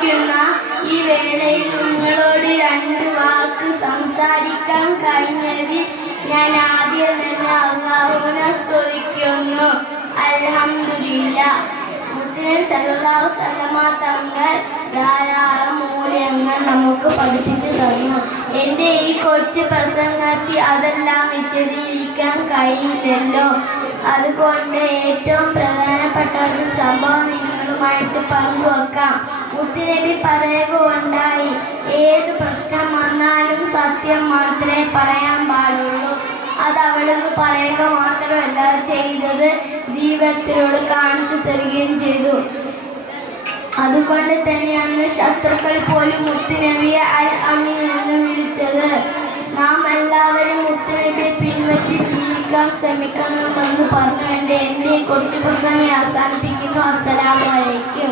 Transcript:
ഇരിക്കുന്ന ഈ വേളയിൽ നിങ്ങളോട് രണ്ട് വാക്ക് സംസാരിക്കാൻ കഴിഞ്ഞതിൽ ഞാൻ ആദ്യം തന്നെ അല്ലാഹുവിനെ സ്തുതിക്കുന്നു. അൽഹംദുലില്ലാഹ്. മുത്തുനബി സല്ലല്ലാഹു അലൈഹി വസല്ലമ തങ്ങൾ ധാരാളം മൂല്യങ്ങൾ നമുക്ക് പഠിപ്പിച്ചു തന്നു. എൻ്റെ ഈ കൊച്ചു പ്രസംഗത്തിൽ അതെല്ലാം വിശദീകരിക്കാൻ കഴിയില്ലല്ലോ. അതുകൊണ്ട് ഏറ്റവും പ്രധാനപ്പെട്ട ഒരു സംഭവം നിങ്ങളുമായിട്ട് പങ്കുവെക്കാം. മുത്തുനബി പറയുകയുണ്ടായി, ഏത് പ്രശ്നം വന്നാലും സത്യം മാത്രമേ പറയാൻ പാടുള്ളൂ. അത് അവിടുന്ന് പറയുക മാത്രമല്ല ചെയ്തത്, ജീവിതത്തിലൂടെ കാണിച്ചു തരികയും ചെയ്തു. അതുകൊണ്ട് തന്നെയാണ് ശത്രുക്കൾ പോലും മുത്തുനബിയെ അൽ അമീൻ എന്ന് വിളിച്ചത്. നാം എല്ലാവരും മുത്തുനബിയെ പിൻവറ്റി ജീവിക്കാൻ ശ്രമിക്കണമെന്ന് പറഞ്ഞു എൻ്റെ കുറച്ച് പ്രസംഗം അവസാനിപ്പിക്കുന്നു. അസ്സലാമു അലൈക്കും.